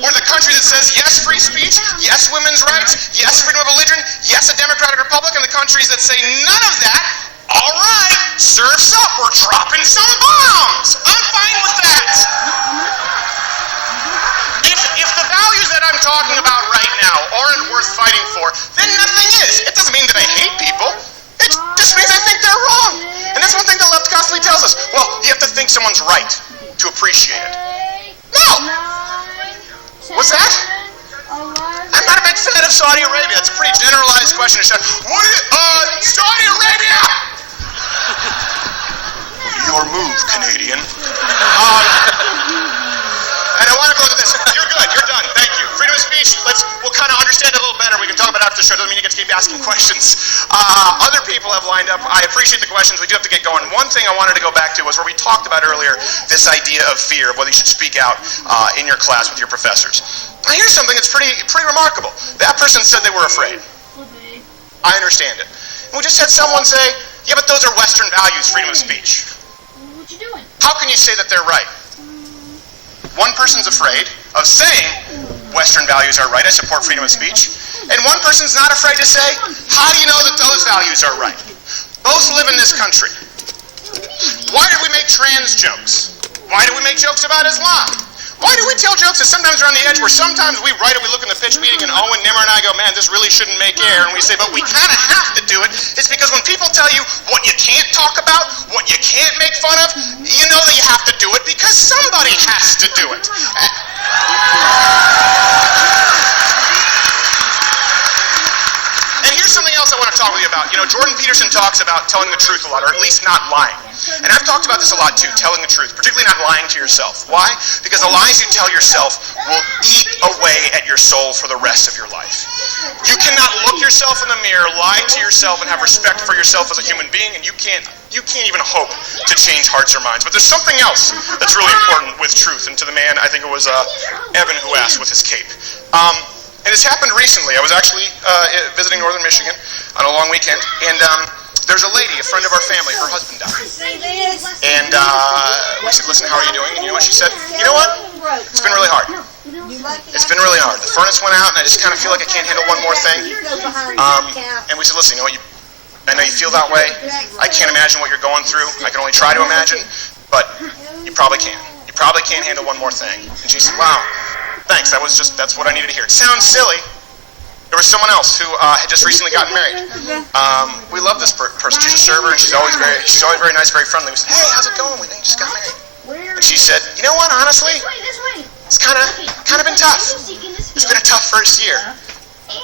We're the country that says yes, free speech, yes, women's rights, yes, freedom of religion, yes, a democratic republic, and the countries that say none of that. All right, surf's up, we're dropping some bombs. I'm fine with that. If the values that I'm talking about right now aren't worth fighting for, then nothing is. It doesn't mean that I hate people. It just means I think they're wrong. And that's one thing the left constantly tells us. Well, you have to think someone's right to appreciate it. No! What's that? I'm not a big fan of Saudi Arabia. That's a pretty generalized question. Saudi Arabia! Your move, Canadian. And I want to go to this. You're good. You're done. Thank you. Freedom of speech. We'll kind of understand it a little better. We can talk about it after the show. Doesn't mean you get to keep asking questions. Other people have lined up. I appreciate the questions. We do have to get going. One thing I wanted to go back to was where we talked about earlier this idea of fear, of whether you should speak out in your class with your professors. Now, here's something that's pretty remarkable. That person said they were afraid. I understand it. And we just had someone say, yeah, but those are Western values, freedom of speech. What you doing? How can you say that they're right? One person's afraid of saying Western values are right, I support freedom of speech, and one person's not afraid to say, how do you know that those values are right? Both live in this country. Why do we make trans jokes? Why do we make jokes about Islam? Why do we tell jokes that sometimes are on the edge, where sometimes we write it, we look in the pitch meeting, and Owen Nimmer and I go, man, this really shouldn't make air, and we say, but we kind of have to do it. It's because when people tell you what you can't talk about, what you can't make fun of, you know that you have to do it because somebody has to do it. And here's something else I want to talk with you about. You know, Jordan Peterson talks about telling the truth a lot, or at least not lying. And I've talked about this a lot too, telling the truth, particularly not lying to yourself. Why? Because the lies you tell yourself will eat away at your soul for the rest of your life. You cannot look yourself in the mirror, lie to yourself, and have respect for yourself as a human being, and you can't even hope to change hearts or minds. But there's something else that's really important with truth, and to the man, I think it was Evan who asked with his cape. And it's happened recently. I was actually visiting Northern Michigan on a long weekend, and there's a lady, a friend of our family, her husband died. And we said, listen, how are you doing? And you know what she said? You know what? It's been really hard. It's been really hard. The furnace went out, and I just kind of feel like I can't handle one more thing. And we said, listen, you know what? I know you feel that way. I can't imagine what you're going through. I can only try to imagine, but you probably can. You probably can't handle one more thing. And she said, wow, thanks. That's what I needed to hear. It sounds silly. There was someone else who had just recently gotten married. We love this person. She's a server, and she's always very nice, very friendly. We said, hey, how's it going? We think you just got married. And she said, you know what? Honestly, it's kind of been tough. It's been a tough first year.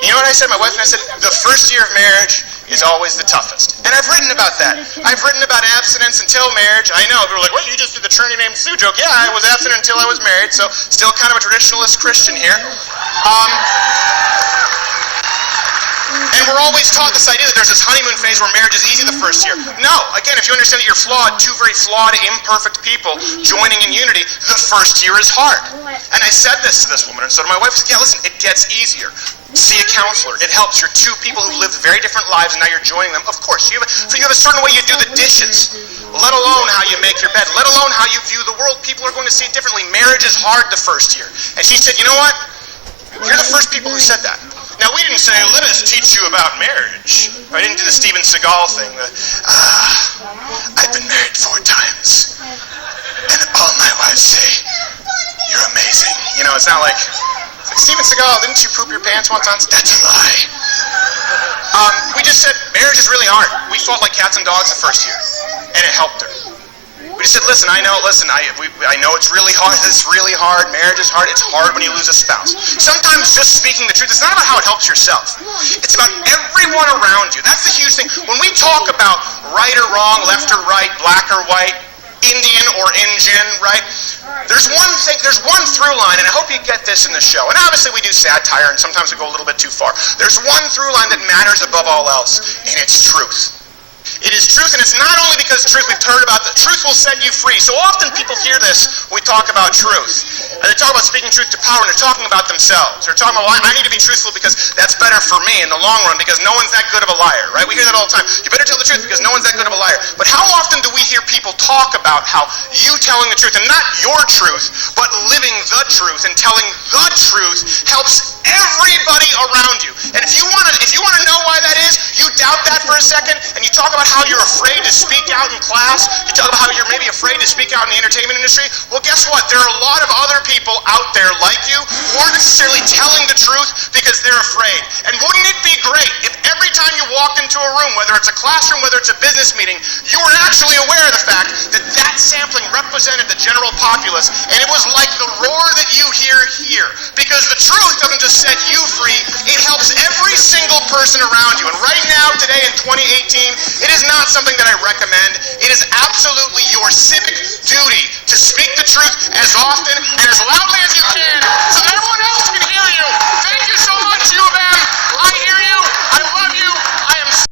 You know what I said? My wife and I said, the first year of marriage is always the toughest. And I've written about that. I've written about abstinence until marriage. I know, people are like, well, you just did the Trinity named Sue joke. Yeah, I was abstinent until I was married, so still kind of a traditionalist Christian here. And we're always taught this idea that there's this honeymoon phase where marriage is easy the first year. No, again, if you understand that you're flawed, two very flawed, imperfect people joining in unity, the first year is hard. And I said this to this woman, and so to my wife, I said, yeah, listen, it gets easier. See a counselor. It helps. You're two people who live very different lives, and now you're joining them. Of course, you have a certain way you do the dishes, let alone how you make your bed, let alone how you view the world. People are going to see it differently. Marriage is hard the first year. And she said, you know what? You're the first people who said that. Now, we didn't say, let us teach you about marriage. I didn't do the Steven Seagal thing. I've been married 4 times, and all my wives say, you're amazing. You know, it's not like Steven Seagal, didn't you poop your pants once? That's a lie. We just said, marriage is really hard. We fought like cats and dogs the first year, and it helped her. We just said, listen, I know it's really hard. It's really hard. Marriage is hard. It's hard when you lose a spouse. Sometimes just speaking the truth, it's not about how it helps yourself. It's about everyone around you. That's the huge thing. When we talk about right or wrong, left or right, black or white, Indian or Injun, right? There's one through line, and I hope you get this in the show. And obviously we do satire, and sometimes we go a little bit too far. There's one through line that matters above all else, and it's truth. It is truth, and it's not only because truth, we've heard about the truth will set you free. So often people hear this when we talk about truth. And they talk about speaking truth to power, and they're talking about themselves. They're talking about, well, I need to be truthful because that's better for me in the long run because no one's that good of a liar, right? We hear that all the time. You better tell the truth because no one's that good of a liar. But how often do we hear people talk about how you telling the truth, and not your truth, but living the truth and telling the truth helps everybody around you? And if you want to know why that is, you doubt that for a second, and you talk about how you're afraid to speak out in class, you talk about how you're maybe afraid to speak out in the entertainment industry, well, guess what? There are a lot of other people out there like you who aren't necessarily telling the truth because they're afraid. And wouldn't it be great if every time you walked into a room, whether it's a classroom, whether it's a business meeting, you were actually aware of the fact that that sampling represented the general populace, and it was like the roar that you hear here. Because the truth doesn't just set you free, it helps every single person around you. And right now, today in 2018, it is not something that I recommend. It is absolutely your civic duty to speak the truth as often and as loudly as you can so that everyone else can hear you. Thank you so much, U of A.